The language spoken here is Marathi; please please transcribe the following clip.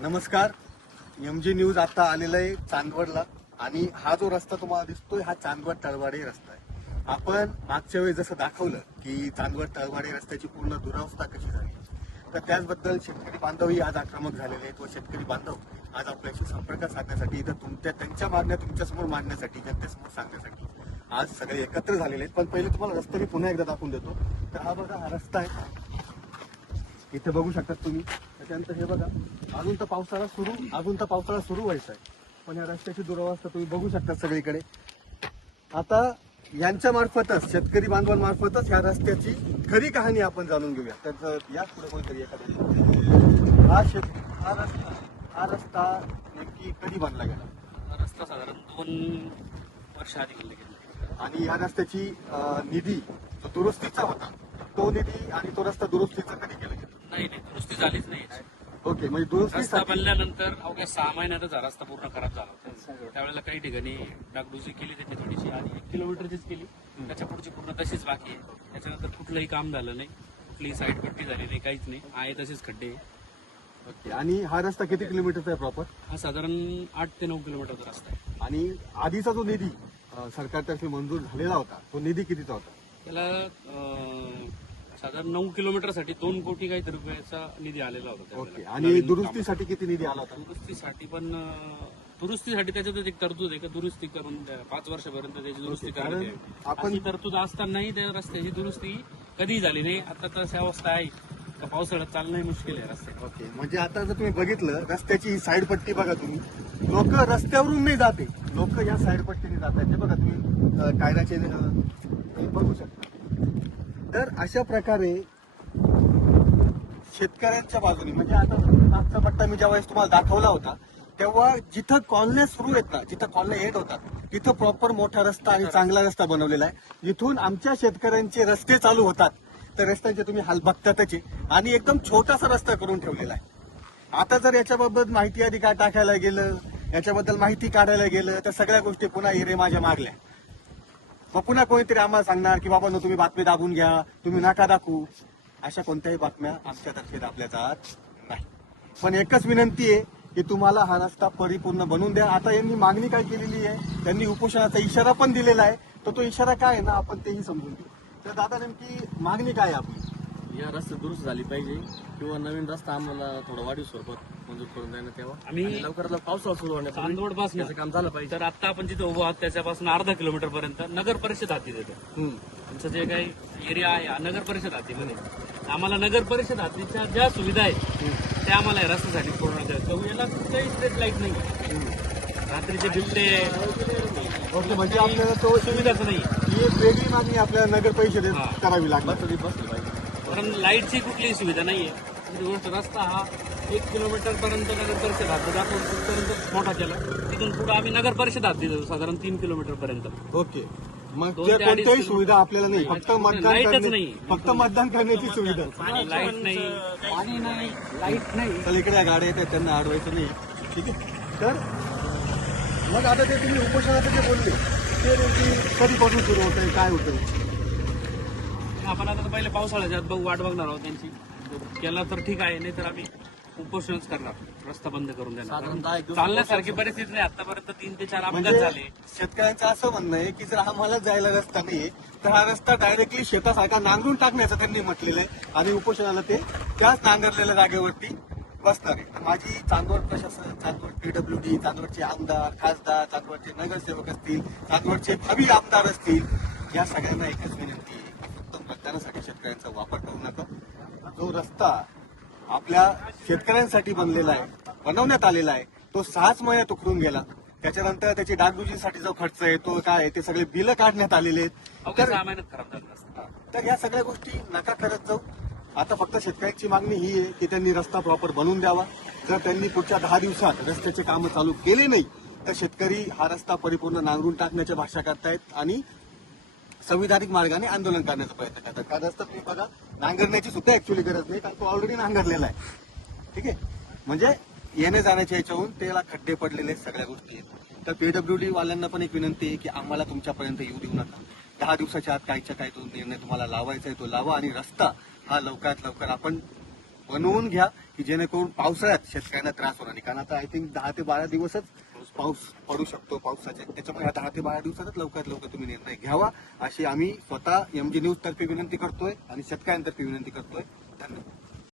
नमस्कार. MG न्यूज आता आलेला आहे चांदवडला आणि हा जो रस्ता तुम्हाला दिसतोय हा चांदवड तळवाडी रस्ता आहे. आपण मागच्या वेळेस जसं दाखवलं की चांदवड तळवाडी रस्त्याची पूर्ण दुरावस्था कशी झाली, तर त्याचबद्दल शेतकरी बांधवही आज आक्रमक झालेले आहेत व शेतकरी बांधव आज आपल्याशी संपर्क साधण्यासाठी इथं त्यांच्या मागण्या तुमच्यासमोर मांडण्यासाठी जनतेसमोर सांगण्यासाठी आज सगळे एकत्र झालेले आहेत. पण पहिले तुम्हाला रस्ता मी पुन्हा एकदा दाखवून देतो. तर हा बघा, हा रस्ता आहे, इथे बघू शकता तुम्ही. त्याच्यानंतर हे बघा, अजून तर पावसाळा सुरू व्हायचा आहे, पण या रस्त्याची दुरावस्था तुम्ही बघू शकता सगळीकडे. आता यांच्या मार्फतच, शेतकरी बांधवांमार्फतच ह्या रस्त्याची खरी कहाणी आपण जाणून घेऊया. तर याच पुढे कोणीतरी एखाद्या हा रस्ता नेमकी कधी बांधला गेला? हा रस्ता साधारण 2 वर्ष आधी केला गेला. आणि या रस्त्याची निधी जो दुरुस्तीचा होता, तो निधी आणि तो रस्ता दुरुस्तीचा कधी केला गेला? नाही दुरुस्ती झालीच नाही. ओके, म्हणजे रस्ता दुरुस्तीसाठी बनल्यानंतर अवघ्या 6 महिन्यातच हा रस्ता पूर्ण खराब झाला होता. त्यावेळेला काही ठिकाणी डागडुजी केली त्यांनी थोडीशी, आणि 1 किलोमीटरचीच केली. त्याच्या पुढची पूर्ण तशीच बाकी आहे. त्याच्यानंतर कुठलंही काम झालं नाही, कुठलीही साईड पट्टी झाली नाही, काहीच नाही. आहे तसेच खड्डे आहे. ओके. आणि हा रस्ता किती किलोमीटरचा आहे प्रॉपर? हा साधारण 8 ते 9 किलोमीटरचा रस्ता आहे. आणि आधीचा जो निधी सरकारतर्फे मंजूर झालेला होता, तो निधी कितीचा होता? त्याला साधारण 9 किलोमीटरसाठी 2 कोटी काहीतरी रुपयाचा निधी आलेला होता ओके. त्यावेळेला. आणि नवीन दुरुस्तीसाठी किती निधी आला होता? दुरुस्तीसाठी त्याच्यातच एक तरतूद आहे का दुरुस्ती करून द्या, 5 वर्षापर्यंत त्याची दुरुस्ती ओके, करायला कारण द्यावी. आपण- अशी तरतूद असतानाही त्या रस्त्याची दुरुस्ती कधीही झाली नाही. आता तर अशी अवस्था आहे का पावसाळ्यात चालणंही मुश्किल आहे रस्त्यात. ओके. म्हणजे आता जर तुम्ही बघितलं रस्त्याची ही साईड पट्टी बघा तुम्ही, लोक रस्त्यावरून नाही जाते, लोक या साईड पट्टीने जातात. ते बघा तुम्ही टायराचे हे बघू शकता. तर अशा प्रकारे शेतकऱ्यांच्या बाजूने, म्हणजे आता मागचा पट्टा मी ज्यावेळेस तुम्हाला दाखवला होता, तेव्हा जिथं कॉलन्या सुरू आहेत ना, जिथं कॉलन्या येत होतात, तिथं प्रॉपर मोठा रस्ता आणि चांगला रस्ता बनवलेला आहे. जिथून आमच्या शेतकऱ्यांचे रस्ते चालू होतात, तर रस्त्यांचे तुम्ही हाल बघतातच आहे. आणि एकदम छोटासा रस्ता करून ठेवलेला आहे. आता जर याच्याबाबत माहिती अधिकार टाकायला गेलं, याच्याबद्दल माहिती काढायला गेलं, तर सगळ्या गोष्टी पुन्हा हिरे माझ्या मागल्या. मग पुन्हा कोणीतरी आम्हाला सांगणार की बाबा तुम्ही बातमी दाबून घ्या, तुम्ही नका दाखवू. अशा कोणत्याही बातम्या आमच्यातर्फे दाबल्या जात नाही. पण एकच विनंती आहे की तुम्हाला हा रस्ता परिपूर्ण बनवून द्या. आता यांनी मागणी काय केलेली आहे, त्यांनी उपोषणाचा इशारा पण दिलेला आहे. तर तो इशारा काय आहे ना, आपण तेही समजून घेऊ. तर दादा, नेमकी मागणी काय आहे आपली? या रस्ते दुरुस्त झाली पाहिजे, किंवा नवीन रस्ता आम्हाला थोडं वाढीव स्वरूपात मंजूर करून द्यायला तेव्हा. आम्ही आणि लवकरात लवकर पावसाळा सुरू होण्यापूर्वी चांदवड पासून त्याचं काम झालं पाहिजे. तर आता आपण जिथे उभो आहोत त्याच्यापासून अर्धा किलोमीटर पर्यंत नगर परिषद हाती देतो. आमचं जे काही एरिया आहे हा नगर परिषद हातीमध्ये. आम्हाला नगर परिषद हातीच्या ज्या सुविधा आहेत त्या आम्हाला या रस्त्यासाठी पूर्ण द्यायचं. याला कुठल्याही स्ट्रीट लाईट नाही, रात्रीचे बिबटे ओके. म्हणजे आपल्याला तो सुविधाच नाही. ही एक वेगळी मागणी आपल्याला नगर परिषदेत हा. करावी लागणार. बसली पाहिजे. कारण लाईटची कुठलीही सुविधा नाहीये. दुसरी गोष्ट, रस्ता हा 1 किलोमीटर पर्यंत नगर परिषद हात दाखवून तिथपर्यंत मोठा केला. तिथून पुढे आम्ही नगर परिषद हात देतो साधारण 3 किलोमीटर पर्यंत. ओके. मग 2 त्या ते 2.5 कोणत्याही सुविधा आपल्याला नाही, फक्त मतदान लाईटच नाही. फक्त मतदान करण्याची सुविधा. लाईट नाही, पाणी नाही, लाईट नाही. तर इकडे गाड्या येतात, त्यांना अडवायचं नाही. ठीक आहे. तर मग आता ते तुम्ही उपोषणाचं जे बोलले, ते नेमकी कधीपासून सुरू होतंय, काय होतंय? आपण आता पहिले पावसाळ्याच्या आत वाट बघणार आहोत त्यांची. केला तर ठीक आहे, नाही तर आम्ही उपोषणच करणार, रस्ता बंद करून देणार. साधारणतः 1 दिवस चालण्यासारखी परिस्थिती नाही. आतापर्यंत 3 ते 4 अपघात म्हणजे झाले. शेतकऱ्यांचं असं म्हणणं आहे की जर आम्हाला जायला रस्ता नाहीये, तर हा रस्ता डायरेक्टली शेतासारखा नांगरून टाकण्याचं त्यांनी म्हटलेलं आहे. आणि उपोषणाला ते त्याच नांगरलेल्या जागेवरती बसणार आहे. तर माझी चांदवड प्रशासन, चांदवड PWD, चांदवडचे आमदार, खासदार, चांदवडचे नगरसेवक असतील, चांदवडचे भावी आमदार असतील, या सगळ्यांना एकच विनंती आहे की फक्त मतदानासाठी शेतकऱ्यांचा वापर करू नका. जो रस्ता आपल्या शेतकऱ्यांसाठी बनवण्यात आलेला आहे, तो 6च महिन्यात उखडून गेला. त्याच्यानंतर त्याची डागडुजीसाठी जो खर्च आहे तो काय आहे, ते सगळे बिलं काढण्यात आलेले आहेत. अवघ्या तर 6 महिन्यात खराब झाला रस्ता. तर ह्या सगळ्या गोष्टी नका करत जाऊ. आता फक्त शेतकऱ्यांची मागणी ही आहे की त्यांनी रस्ता प्रॉपर बनवून द्यावा. जर त्यांनी पुढच्या 10 दिवसात रस्त्याचे कामं चालू केले नाही, तर शेतकरी हा रस्ता परिपूर्ण नांगरून टाकण्याच्या भाषा करतायत आणि संविधानिक मार्गाने आंदोलन करण्याचा प्रयत्न करतात. कारण रस्ता तुम्ही बघा, नांगरण्याची सुद्धा ऍक्च्युअली गरज नाही, कारण तो ऑलरेडी नांगरलेला आहे. ठीक आहे. म्हणजे येणे जाण्याच्या याच्याहून त्याला खड्डे पडलेले सगळ्या गोष्टी आहेत. तर PWD वाल्यांना पण एक विनंती आहे की आम्हाला तुमच्यापर्यंत येऊ देऊ नका. 10 दिवसाच्या आत काहीच्या काही तो निर्णय तुम्हाला लावायचा आहे तो लावा, आणि रस्ता हा लवकरात लवकर आपण बनवून घ्या. की जेणेकरून पावसाळ्यात शेतकऱ्यांना त्रास होणार नाही. कारण आता आय थिंक 10 ते 12 दिवसच पाऊस पडू शकतो पावसाचे, त्याच्यामुळे 10 ते 12 दिवसातच लवकरात लवकर तुम्ही निर्णय घ्यावा अशी आम्ही स्वतः MG न्यूज तर्फे विनंती करतोय आणि शेतकऱ्यांतर्फे विनंती करतोय. धन्यवाद.